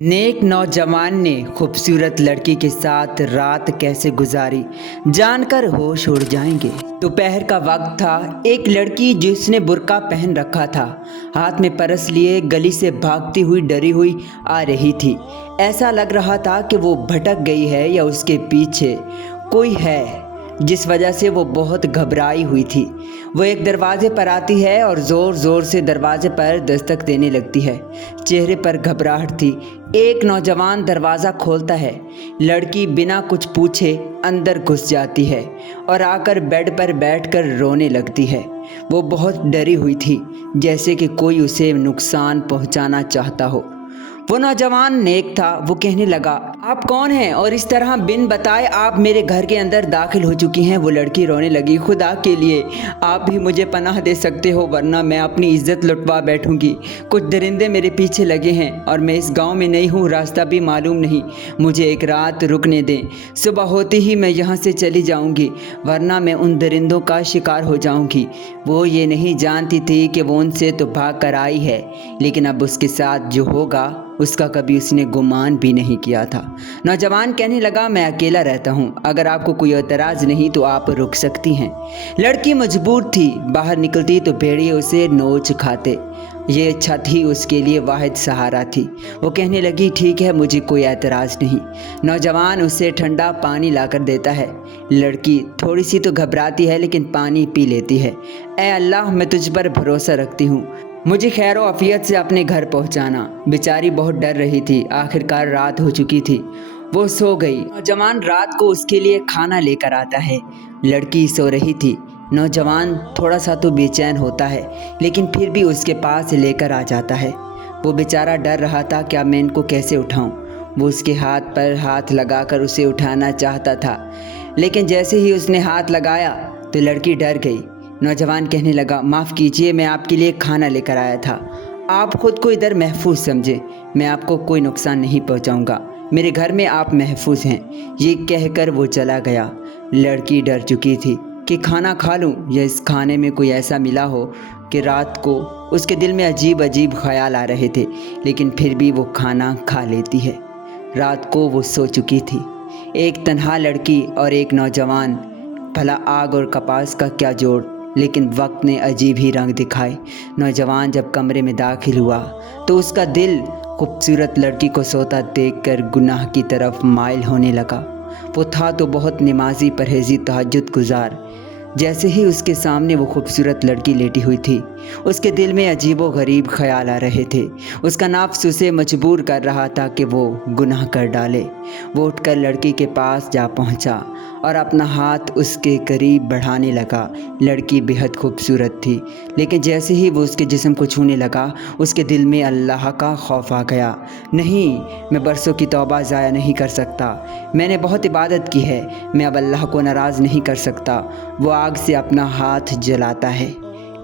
नेक नौजवान ने खूबसूरत लड़की के साथ रात कैसे गुजारी जानकर होश उड़ जाएंगे। दोपहर का वक्त था। एक लड़की जिसने बुर्का पहन रखा था, हाथ में परस लिए गली से भागती हुई डरी हुई आ रही थी। ऐसा लग रहा था कि वो भटक गई है या उसके पीछे कोई है, जिस वजह से वो बहुत घबराई हुई थी। वो एक दरवाजे पर आती है और ज़ोर ज़ोर से दरवाजे पर दस्तक देने लगती है। चेहरे पर घबराहट थी। एक नौजवान दरवाज़ा खोलता है। लड़की बिना कुछ पूछे अंदर घुस जाती है और आकर बेड पर बैठकर रोने लगती है। वो बहुत डरी हुई थी, जैसे कि कोई उसे नुकसान पहुंचाना चाहता हो। वो नौजवान नेक था। वो कहने लगा, आप कौन हैं और इस तरह बिन बताए आप मेरे घर के अंदर दाखिल हो चुकी हैं। वो लड़की रोने लगी, खुदा के लिए आप भी मुझे पनाह दे सकते हो, वरना मैं अपनी इज्जत लुटवा बैठूंगी। कुछ दरिंदे मेरे पीछे लगे हैं और मैं इस गांव में नहीं हूँ, रास्ता भी मालूम नहीं। मुझे एक रात रुकने दें, सुबह होते ही मैं यहाँ से चली जाऊँगी, वरना मैं उन दरिंदों का शिकार हो जाऊँगी। वो ये नहीं जानती थी कि वो उनसे तो भाग कर आई है, लेकिन अब उसके साथ जो होगा उसका कभी उसने गुमान भी नहीं किया था। नौजवान कहने लगा, मैं अकेला रहता हूँ, अगर आपको कोई एतराज़ नहीं तो आप रुक सकती हैं। लड़की मजबूर थी। बाहर निकलती तो भेड़िए उसे नोच खाते। ये छत ही उसके लिए वाहिद सहारा थी। वो कहने लगी, ठीक है, मुझे कोई एतराज़ नहीं। नौजवान उसे ठंडा पानी लाकर देता है। लड़की थोड़ी सी तो घबराती है, लेकिन पानी पी लेती है। ऐ अल्लाह, मैं तुझ पर भरोसा रखती हूँ, मुझे खैर आफियत से अपने घर पहुंचाना। बेचारी बहुत डर रही थी। आखिरकार रात हो चुकी थी। वो सो गई। नौजवान रात को उसके लिए खाना लेकर आता है। लड़की सो रही थी। नौजवान थोड़ा सा तो बेचैन होता है, लेकिन फिर भी उसके पास लेकर आ जाता है। वो बेचारा डर रहा था, क्या मैं इनको कैसे उठाऊं। वो उसके हाथ पर हाथ लगाकर उसे उठाना चाहता था, लेकिन जैसे ही उसने हाथ लगाया तो लड़की डर गई। नौजवान कहने लगा, माफ़ कीजिए, मैं आपके लिए खाना लेकर आया था, आप खुद को इधर महफूज समझें, मैं आपको कोई नुकसान नहीं पहुंचाऊंगा, मेरे घर में आप महफूज हैं। ये कहकर वो चला गया। लड़की डर चुकी थी कि खाना खा लूं या इस खाने में कोई ऐसा मिला हो कि रात को उसके दिल में अजीब अजीब ख्याल आ रहे थे, लेकिन फिर भी वो खाना खा लेती है। रात को वो सो चुकी थी। एक तन्हा लड़की और एक नौजवान, भला आग और कपास का क्या जोड़, लेकिन वक्त ने अजीब ही रंग दिखाए। नौजवान जब कमरे में दाखिल हुआ तो उसका दिल खूबसूरत लड़की को सोता देखकर गुनाह की तरफ माइल होने लगा। वो था तो बहुत नमाजी, परहेजी, तहज्जुद गुजार। जैसे ही उसके सामने वो खूबसूरत लड़की लेटी हुई थी, उसके दिल में अजीबो गरीब ख्याल आ रहे थे। उसका नफ्स उसे मजबूर कर रहा था कि वो गुनाह कर डाले। वो उठकर लड़की के पास जा पहुंचा और अपना हाथ उसके करीब बढ़ाने लगा। लड़की बेहद खूबसूरत थी, लेकिन जैसे ही वो उसके जिस्म को छूने लगा, उसके दिल में अल्लाह का खौफ आ गया। नहीं, मैं बरसों की तौबा ज़ाया नहीं कर सकता, मैंने बहुत इबादत की है, मैं अब अल्लाह को नाराज़ नहीं कर सकता। वो आग से अपना हाथ जलाता है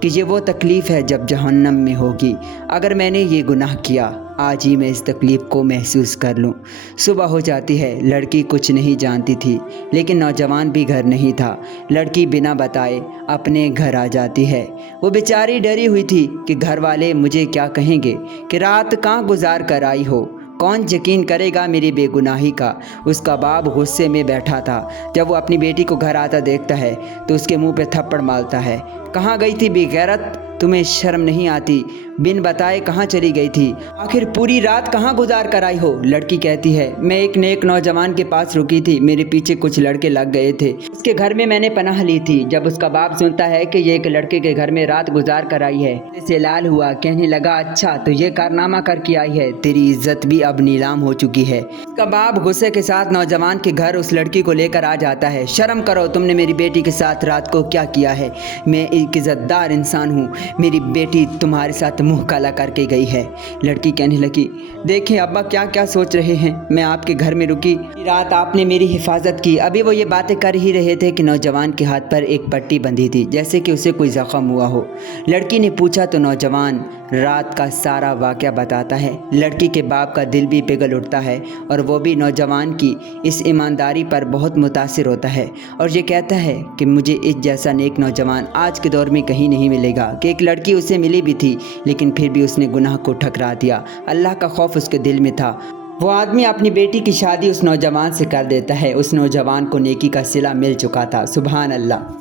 कि ये वो तकलीफ़ है जब जहन्नम में होगी। अगर मैंने ये गुनाह किया, आज ही मैं इस तकलीफ़ को महसूस कर लूँ। सुबह हो जाती है। लड़की कुछ नहीं जानती थी, लेकिन नौजवान भी घर नहीं था। लड़की बिना बताए अपने घर आ जाती है। वो बेचारी डरी हुई थी कि घर वाले मुझे क्या कहेंगे कि रात कहाँ गुजार कर आई हो, कौन यकीन करेगा मेरी बेगुनाही का। उसका बाप गुस्से में बैठा था। जब वो अपनी बेटी को घर आता देखता है तो उसके मुंह पे थप्पड़ मारता है। कहाँ गई थी बेगैरत, तुम्हें शर्म नहीं आती, बिन बताए कहाँ चली गई थी, आखिर पूरी रात कहाँ गुजार कर आई हो। लड़की कहती है, मैं एक नेक नौजवान के पास रुकी थी, मेरे पीछे कुछ लड़के लग गए थे, उसके घर में मैंने पनाह ली थी। जब उसका बाप सुनता है कि ये एक लड़के के घर में रात गुजार कर आई है, से लाल हुआ। कहने लगा, अच्छा तो ये कारनामा करके आई है, तेरी इज्जत भी अब नीलाम हो चुकी है। उसका बाप गुस्से के साथ नौजवान के घर उस लड़की को लेकर आ जाता है। शर्म करो, तुमने मेरी बेटी के साथ रात को क्या किया है। मैं एक इज्जतदार इंसान हूँ, मेरी बेटी तुम्हारे साथ मुंह काला करके गई है। लड़की कहने लगी, देखें अब्बा क्या क्या सोच रहे हैं, मैं आपके घर में रुकी, रात आपने मेरी हिफाजत की। अभी वो ये बातें कर ही रहे थे कि नौजवान के हाथ पर एक पट्टी बंधी थी, जैसे कि उसे कोई जख्म हुआ हो। लड़की ने पूछा तो नौजवान रात का सारा वाक़या बताता है। लड़की के बाप का दिल भी पिघल उठता है और वो भी नौजवान की इस ईमानदारी पर बहुत मुतासिर होता है और ये कहता है कि मुझे इस जैसा नेक नौजवान आज के दौर में कहीं नहीं मिलेगा। कि एक लड़की उसे मिली भी थी, लेकिन फिर भी उसने गुनाह को ठकरा दिया। अल्लाह का खौफ उसके दिल में था। وہ آدمی اپنی بیٹی کی شادی اس نوجوان سے کر دیتا ہے۔ اس نوجوان کو نیکی کا صلہ مل چکا تھا۔ سبحان اللہ۔